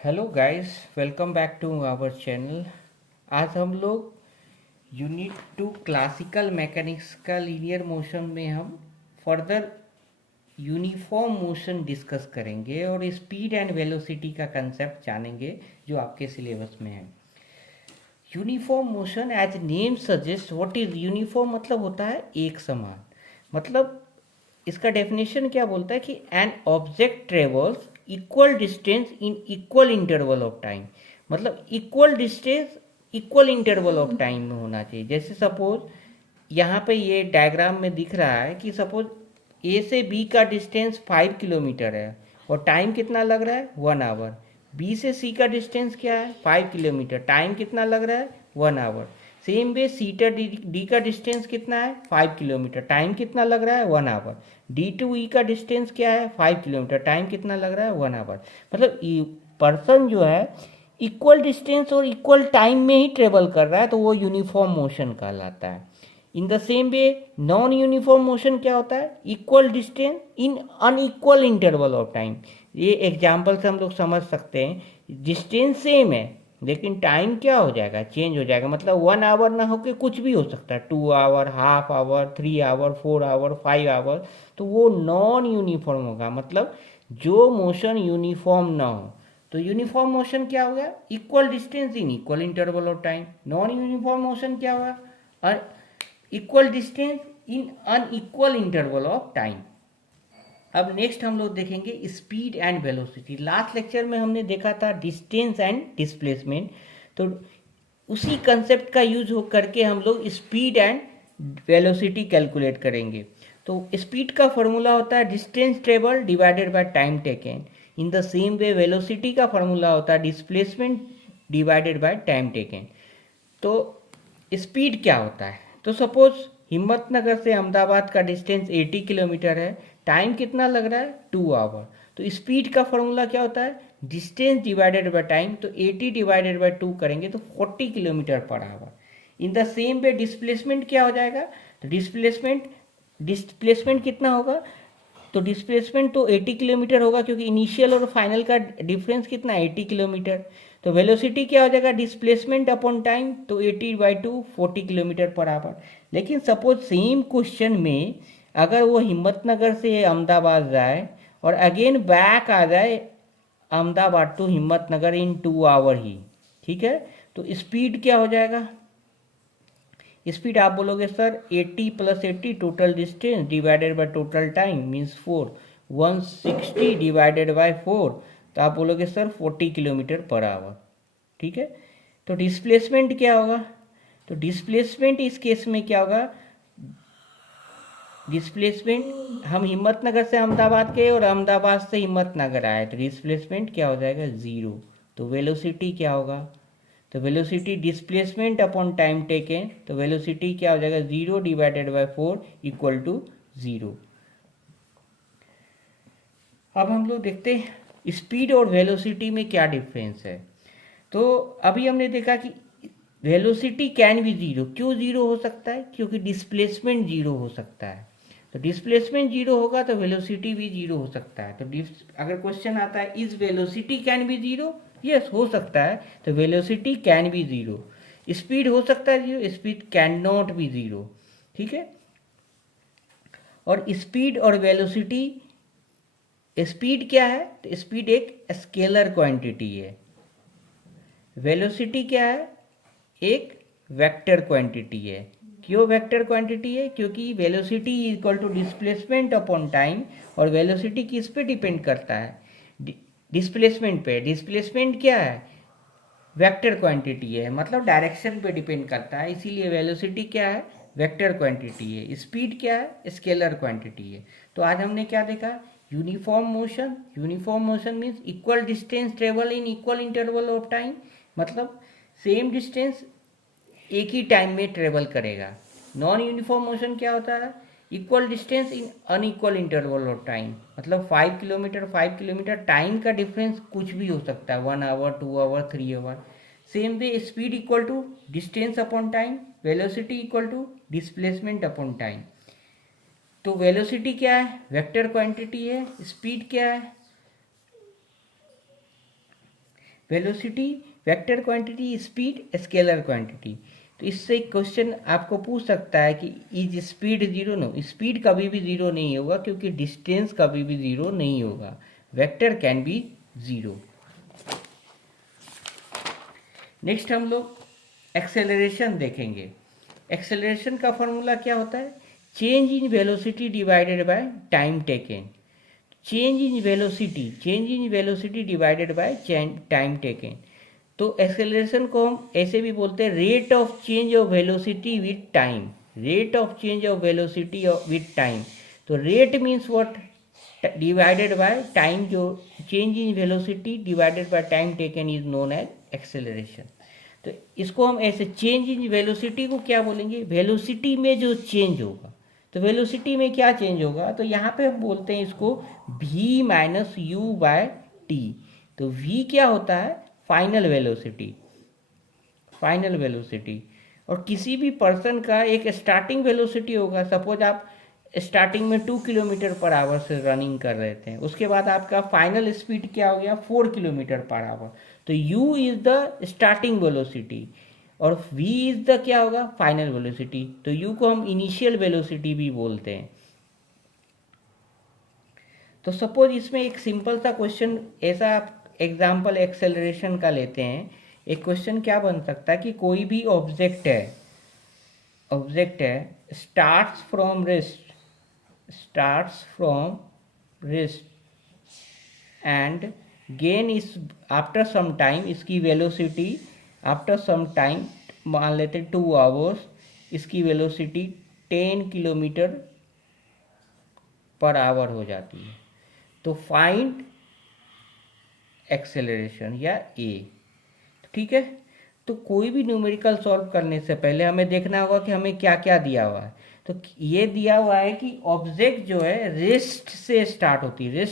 Hello guys, welcome back to our channel. आज हम लोग यूनिट 2 क्लासिकल मैकेनिक्स का लीनियर मोशन में हम फर्दर यूनिफॉर्म मोशन डिस्कस करेंगे और स्पीड एंड वेलोसिटी का कंसेप्ट जानेंगे जो आपके सिलेबस में है। Uniform motion as name suggest what is uniform मतलब होता है एक समान। मतलब इसका डेफिनेशन क्या बोलता है कि an object travels equal distance in equal interval of time. मतलब equal distance equal interval of time में होना चाहिए। जैसे सपोज यहाँ पे ये डायग्राम में दिख रहा है कि सपोज ए से बी का डिस्टेंस 5 किलोमीटर है और टाइम कितना लग रहा है 1 आवर। बी से सी का डिस्टेंस क्या है 5 किलोमीटर, टाइम कितना लग रहा है 1 आवर। सेम वे सी टा डी का डिस्टेंस कितना है 5 किलोमीटर, टाइम कितना लग रहा है 1 आवर। डी टू ई का डिस्टेंस क्या है 5 किलोमीटर, टाइम कितना लग रहा है 1 आवर। मतलब पर्सन जो है इक्वल डिस्टेंस और इक्वल टाइम में ही ट्रेवल कर रहा है तो वो यूनिफॉर्म मोशन कहलाता है। In the same way non uniform motion क्या होता है, equal distance in unequal interval of time. ये एग्जाम्पल से हम लोग समझ सकते हैं डिस्टेंस सेम है लेकिन टाइम क्या हो जाएगा, चेंज हो जाएगा। मतलब 1 आवर ना होके कुछ भी हो सकता है, 2 hour, half hour, 3 hour, 4 hour, 5 hour. तो वो नॉन यूनिफॉर्म होगा, मतलब जो मोशन यूनिफॉर्म ना हो। तो यूनिफॉर्म मोशन क्या होगा, equal distance in equal interval of time. Non uniform motion क्या होगा, equal distance in unequal interval of time. अब नेक्स्ट हम लोग देखेंगे speed and velocity. Last lecture में हमने देखा था डिस्टेंस एंड डिस्प्लेसमेंट, तो उसी कंसेप्ट का यूज हो करके हम लोग स्पीड एंड वेलोसिटी कैलकुलेट करेंगे। तो स्पीड का फॉर्मूला होता है distance travel divided by time taken. In the same way velocity का फॉर्मूला होता है displacement divided by time taken. तो स्पीड क्या होता है, तो सपोज हिम्मतनगर से अहमदाबाद का डिस्टेंस 80 किलोमीटर है, टाइम कितना लग रहा है 2 आवर। तो स्पीड का फॉर्मूला क्या होता है डिस्टेंस डिवाइडेड बाय टाइम, तो 80 डिवाइडेड बाय 2 करेंगे तो 40 kilometre per hour. In the same way displacement क्या हो जाएगा, तो डिस्प्लेसमेंट कितना होगा, तो डिस्प्लेसमेंट तो 80 किलोमीटर होगा क्योंकि इनिशियल और फाइनल का डिफरेंस कितना है 80 किलोमीटर। तो वेलोसिटी क्या हो जाएगा डिस्प्लेसमेंट अपॉन टाइम, तो 80/2 40 किलोमीटर पर आवर। लेकिन सपोज सेम क्वेश्चन में अगर वो हिम्मतनगर से अहमदाबाद जाए और अगेन बैक आ जाए Ahmedabad to Himmatnagar in 2 hour ही, ठीक है, तो स्पीड क्या हो जाएगा, स्पीड आप बोलोगे sir 80 + 80 total distance divided by total time means 4, 160 divided by 4, तो आप बोलोगे सर 40 किलोमीटर पर आवर। ठीक है, तो डिस्प्लेसमेंट क्या होगा, तो डिस्प्लेसमेंट इस केस में क्या होगा, डिस्प्लेसमेंट हम हिम्मतनगर से अहमदाबाद गए और अहमदाबाद से हिम्मतनगर आए तो डिस्प्लेसमेंट क्या हो जाएगा 0। तो वेलोसिटी क्या होगा, तो velocity displacement upon time taken, तो वेलोसिटी क्या हो जाएगा 0 डिवाइडेड बाय 4 इक्वल टू 0। अब हम लोग देखते हैं स्पीड और वेलोसिटी में क्या डिफरेंस है। तो अभी हमने देखा कि वेलोसिटी कैन बी जीरो, क्यों जीरो हो सकता है, क्योंकि डिस्प्लेसमेंट जीरो हो सकता है। तो डिस्प्लेसमेंट जीरो होगा तो वेलोसिटी भी जीरो हो सकता है। तो अगर क्वेश्चन आता है is velocity can be zero, yes हो सकता है, तो velocity can be zero. Speed हो सकता है zero, speed can not be zero. ठीक है, और स्पीड और वेलोसिटी, स्पीड क्या है, तो स्पीड एक स्केलर क्वांटिटी है, वेलोसिटी क्या है एक वेक्टर क्वांटिटी है। क्यों वेक्टर क्वांटिटी है, क्योंकि velocity equal to displacement upon time, और वेलोसिटी किस पे डिपेंड करता है डिस्प्लेसमेंट पे। डिस्प्लेसमेंट क्या है वेक्टर क्वांटिटी है, मतलब डायरेक्शन पे डिपेंड करता है, इसीलिए वेलोसिटी क्या है वेक्टर क्वांटिटी है। स्पीड क्या है स्केलर क्वांटिटी है। तो आज हमने क्या देखा, uniform motion. Uniform motion means equal distance travel in equal interval of time, मतलब सेम डिस्टेंस एक ही टाइम में ट्रेवल करेगा। नॉन यूनिफॉर्म मोशन क्या होता है, equal distance in unequal interval of time, मतलब 5 किलोमीटर टाइम का डिफरेंस कुछ भी हो सकता है, 1 hour, 2 hour, 3 hour. Same way speed equal to distance upon time, velocity equal to displacement upon time. तो वेलोसिटी क्या है वेक्टर क्वांटिटी है, स्पीड क्या है velocity vector quantity, speed scalar quantity. तो इससे क्वेश्चन आपको पूछ सकता है कि is speed zero? No, speed कभी भी जीरो नहीं होगा क्योंकि डिस्टेंस कभी भी जीरो नहीं होगा। Vector can be zero. Next हम लोग एक्सेलरेशन देखेंगे। एक्सेलरेशन का फॉर्मूला क्या होता है? Change in velocity divided by time taken. Change in velocity divided by time taken. तो एक्सेलरेशन को हम ऐसे भी बोलते हैं rate of change of velocity with time. Rate of change of velocity with time. तो rate means what? Divided by time. जो change in velocity divided by time taken is known as acceleration. तो इसको हम ऐसे change in velocity को क्या बोलेंगे? Velocity में जो चेंज होगा। तो वेलोसिटी में क्या चेंज होगा? तो यहाँ पे हम बोलते हैं इसको v minus u by t. तो v क्या होता है? Final velocity. Final velocity. और किसी भी पर्सन का एक स्टार्टिंग वेलोसिटी होगा। सपोज आप स्टार्टिंग में 2 किलोमीटर पर आवर से रनिंग कर रहे थे, उसके बाद आपका फाइनल स्पीड क्या हो गया? 4 किलोमीटर पर आवर। तो u is the starting velocity और v इज द क्या होगा? Final velocity. तो u को हम इनिशियल वेलोसिटी भी बोलते हैं। तो सपोज इसमें एक सिंपल सा क्वेश्चन, ऐसा एग्जाम्पल एक्सेलरेशन का लेते हैं। एक क्वेश्चन क्या बन सकता है कि कोई भी ऑब्जेक्ट है starts from rest and gain इस आफ्टर सम टाइम, इसकी वेलोसिटी आफ्टर सम टाइम मान लेते 2 आवर्स, इसकी वेलोसिटी 10 किलोमीटर पर आवर हो जाती है। तो फाइंड एक्सेलरेशन या ए। ठीक है। तो कोई भी न्यूमेरिकल सॉल्व करने से पहले हमें देखना होगा कि हमें क्या क्या दिया हुआ है। तो ये दिया हुआ है कि ऑब्जेक्ट जो है रेस्ट से स्टार्ट होती है,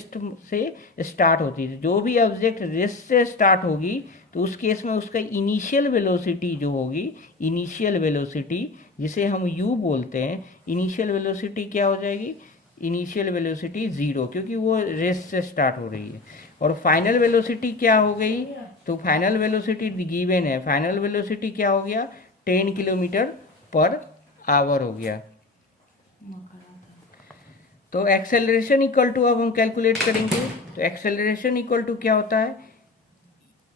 जो भी ऑब्जेक्ट रेस्ट से स्टार्ट होगी तो उस केस में उसका इनिशियल वेलोसिटी जो होगी, इनिशियल वेलोसिटी जिसे हम u बोलते हैं, इनिशियल वेलोसिटी क्या हो जाएगी? इनिशियल वेलोसिटी 0, क्योंकि वो रेस्ट से स्टार्ट हो रही है। और फाइनल वेलोसिटी क्या हो गई? तो फाइनल वेलोसिटी गिवन है। फाइनल वेलोसिटी क्या हो गया? 10 किलोमीटर पर आवर हो गया। तो एक्सेलरेशन इक्वल टू, अब हम कैलकुलेट करेंगे। तो एक्सेलरेशन इक्वल टू क्या होता है?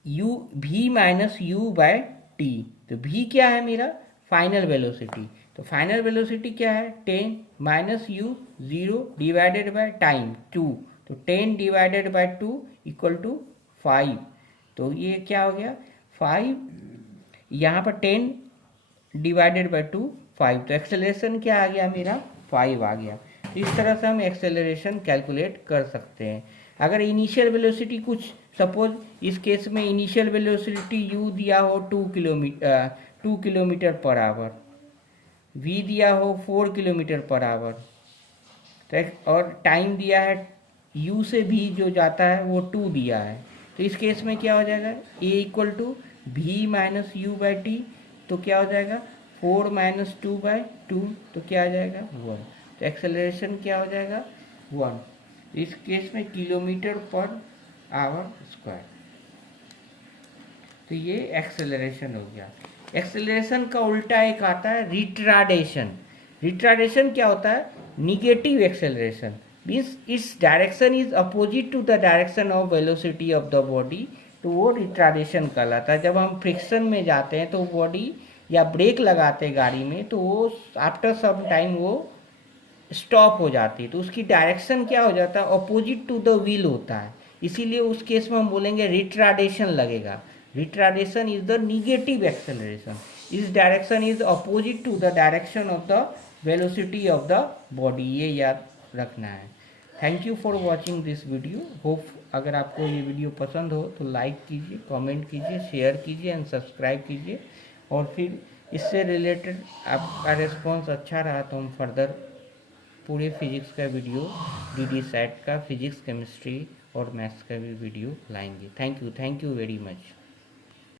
v minus u by t. तो v क्या है मेरा? Final velocity. तो फाइनल वेलोसिटी क्या है? 10 minus u 0 divided by time 2। तो 10 डिवाइडेड बाय 2 इक्वल टू 5। तो ये क्या हो गया? 5। यहाँ पर 10 डिवाइडेड बाय 2 5। तो एक्सेलरेशन क्या आ गया मेरा? 5 आ गया। तो इस तरह से हम एक्सेलरेशन कैलकुलेट कर सकते हैं। अगर इनिशियल वेलोसिटी कुछ, सपोज इस केस में इनिशियल वेलोसिटी u दिया हो 2 किलोमीटर पर आवर, v दिया हो 4 किलोमीटर पर आवर, तो और टाइम दिया है u से v जो जाता है वो 2 दिया है। तो इस केस में क्या हो जाएगा? a equal to v minus u by t. तो क्या हो जाएगा? 4 माइनस 2 बाई 2। तो क्या आ जाएगा? 1। तो एक्सेलरेशन क्या हो जाएगा? 1। इस केस में किलोमीटर पर आवर स्क्वायर। तो ये एक्सेलरेशन हो गया। एक्सेलरेशन का उल्टा एक आता है रिट्राडेशन। रिट्राडेशन क्या होता है? Negative acceleration means its direction is opposite to the direction of velocity of the body. तो वो रिट्राडेशन कहलाता है। जब हम फ्रिक्शन में जाते हैं तो बॉडी या ब्रेक लगाते हैं गाड़ी में, तो वो आफ्टर सम टाइम वो स्टॉप हो जाती है। तो उसकी डायरेक्शन क्या हो जाता है? अपोजिट टू द व्हील होता है। इसीलिए उस केस में हम बोलेंगे रिट्राडेशन लगेगा। Retardation is the negative acceleration. इस direction is opposite to the direction of the velocity of the body. ये याद रखना है। Thank you for watching this video. Hope अगर आपको ये वीडियो पसंद हो तो लाइक कीजिए, कमेंट कीजिए, शेयर कीजिए एंड सब्सक्राइब कीजिए। और फिर इससे रिलेटेड आपका रिस्पॉन्स अच्छा रहा तो हम फर्दर पूरे फिजिक्स का वीडियो, डीडी सेट का, फिजिक्स, केमिस्ट्री और मैथ्स का भी वीडियो लाएंगे। Thank you very much.